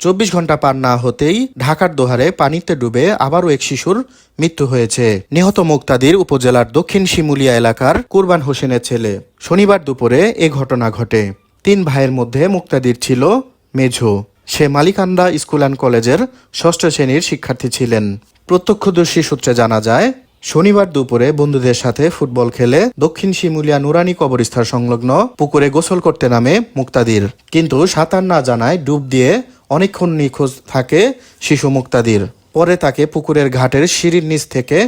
24 ঘন্টা পার না হতেই ঢাকার দোহারে পানিতে ডুবে আবারও এক শিশুর মৃত্যু হয়েছে। নিহত মুক্তাদির উপজেলার দক্ষিণ শিমুলিয়া এলাকার কুরবান হোসেনের ছেলে। শনিবার দুপুরে এ ঘটনা ঘটে। 3 ভাইয়ের মধ্যে মুক্তাদির ছিল মেঝো। সে মালিকান্দা স্কুল অ্যান্ড কলেজের 6ষ্ঠ শ্রেণীর শিক্ষার্থী ছিলেন। প্রত্যক্ষদর্শী সূত্রে জানা যায়, শনিবার দুপুরে বন্ধুদের সাথে ফুটবল খেলে দক্ষিণ শিমুলিয়া নুরানি কবরস্থান সংলগ্ন পুকুরে গোসল করতে নামে মুক্তাদির। কিন্তু সাঁতার না জানায় ডুব দিয়ে অনেকক্ষণ নিখোঁজ থাকে শিশু মুক্তাদির। পরে তাকে পুকুরের ঘাটের সিঁড়ির নিচ থেকে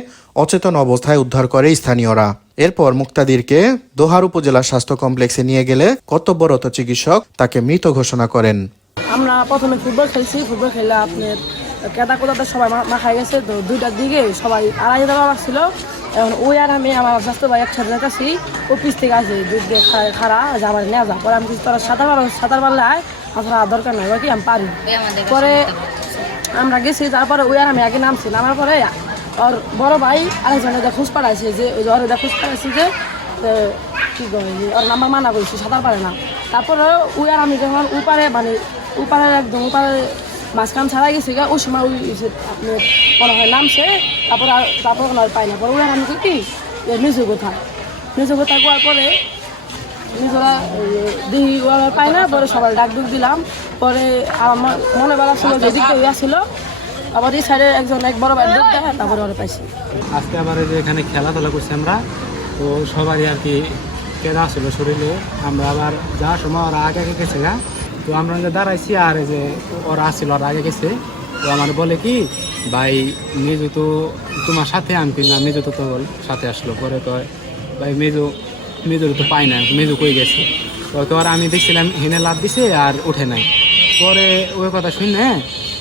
অচেতন অবস্থায় উদ্ধার করে স্থানীয়রা। এরপর মুক্তাদিরকে দোহার উপজেলা স্বাস্থ্য কমপ্লেক্সে নিয়ে গেলে কর্তব্যরত চিকিৎসক তাকে মৃত ঘোষণা করেন। আমরা প্রথমে ফুটবল খেলে আপনার কেদা কোদাতে সবাই মাখায় গেছে। তো 2টার দিকে সবাই আড়াই দেওয়া লাগছিল। এখন ওই আর আমি আমার স্বাস্থ্য ভাই একসাথে যাচ্ছি, ও পিস থেকে আসে দুধ দিয়ে খাড়া যে আমার নেওয়া যা। পরে আমি কিছু তোরা সাঁতার পারলে আয়, আসলে দরকার নাই কি আমি পারি। পরে আমরা গেছি, তারপরে ওই আর আমি আগে নামছি। নামার পরে ওর বড় ভাই আরেকজনে খোঁজ পাড়াইছে যে ওর খোঁজ পাড়াইছে যে কী করে ওর নাম্বার মানা করছি, সাঁতার পারে না। তারপরে ওই আর আমি যখন উপারে একদম মাঝখান ছাড়াই গেছি গা, ওই সময় ওই আপনার মনে হয় নামছে। তারপর পাই না। পরে ওই আর আমি কি নিজে কোথা কোয়ার পরে নিজেরা দেখি ওরা পায় না। পরে সবাই ডাক দিলাম। পরে আমার মনে বেলা ছিল যে দিকটা ইয়া ছিল, আবার এই সাইডে এক বড় ভাই ডুব দেয়, তারপরে ওরা পাইছি। আজকে আবার যে এখানে খেলাধুলা করছি আমরা, তো সবারই আর কি কেদা ছিল শরীরে। আমরা আবার যাওয়ার সময় ওরা আগে গেছে গা, তো আমরা দাঁড়াইছি আর এই যে ওরা আসছিল ওরা আগে গেছে। তো আমার বলে কি ভাই মেজু তো তোমার সাথে, আমি কিনা মেজু তো সাথে আসলো। পরে তো ভাই মেজুর তো পাই না, মেজু কই গেছে। তো আর আমি দেখছিলাম হেনে লাভ দিছে আর উঠে নাই। পরে ওই কথা শুনে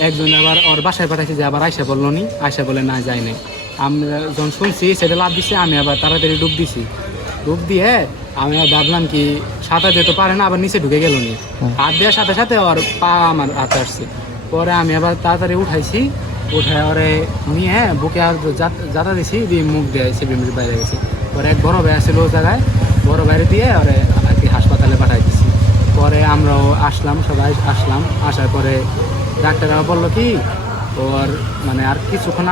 একজন আবার ওর বাসায় পাঠাইছে যে আবার আয়সা বললো নি, আয়সা বলে না যায় নাই। আমরা যখন শুনছি সেটা লাভ দিছে, আমি আবার তাড়াতাড়ি ডুব দিছি। ডুব দিয়ে আমি ভাবলাম কি সাঁতার যেতে পারে না, আবার নিচে ঢুকে গেল নি। হাত দেওয়ার সাথে সাথে ওর পা আমার হাতে আসছে। পরে আমি আবার তাড়াতাড়ি উঠাইছি, উঠায় ওরে নিয়ে বুকে আর যাতা দিছি, দিয়ে মুখ দিয়ে সেভিমের বাইরে গেছি। পরে এক বড় ভাই আসছিল ওই জায়গায়, বড় বাইরে দিয়ে ওরে আর কি হাসপাতালে পাঠাই দিছি। পরে আমরাও আসলাম, সবাই আসলাম। আসার পরে ডাক্তাররা বললো কি ওর মানে আর কিছুক্ষণ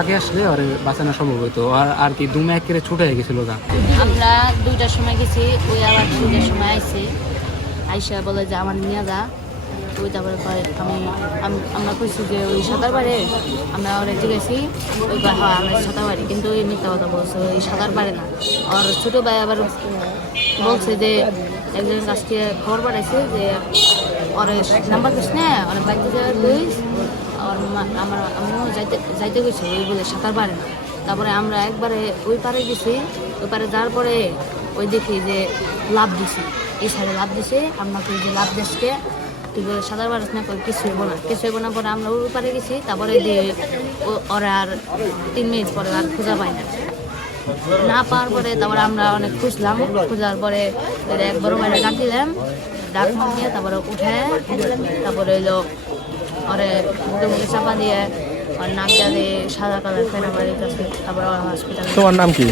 আগে আসলে ওর বাঁচানো সম্ভব হতো। আর কি দুমে একেবারে ছুটে হয়ে গেছিল গা। আমরা 2টার সময় গেছি, ওই আবার 2টার সময় আইসে। আইসা বলে যে আমার নিয়ে যা। ওই তারপরে আমরা কইছি যে ওই সাঁতার পারে, আমরা ওরা জিজ্ঞেছি ওই হয় আমরা সাঁতার পারি, কিন্তু ওই মিথ্যা কথা বলছে, ওই সাঁতার পারে না। আর ছোটো ভাই আবার বলছে যে একজনের কাছ থেকে খবর পাঠাইছে যে ওর নাম্বার দিস না, অনেক বাড়িতে দিস। আমার আমিও যাইতে গেছি, ওই বলে সাঁতার পারে না। তারপরে আমরা একবারে ওই পারে গেছি। ওই পারে যাওয়ার পরে ওই দেখি যে লাভ দিছি, এই সাইডে লাভ দিছে। আমরা কই যে লাভ দেশকে তুই বলে সাঁতার পারিস না, কিছু হইব না। পরে আমরা ওই পারে গেছি। তারপরে দিয়ে ওরা আর 3 মিনিট পরে আর খোঁজা পাই না পাওয়ার পরে তারপরে আমরা অনেক খোঁজার পরে এক বড় ভাইরা ডাক দিলাম, ডাক দিয়ে তারপরে উঠে তারপরে হইলো ওরে মুখে চাপা দিয়ে আর নাক দিয়ে সাদা কালার ফেনা বাড়িতে। তারপরে হসপিটাল। তোমার নাম কি?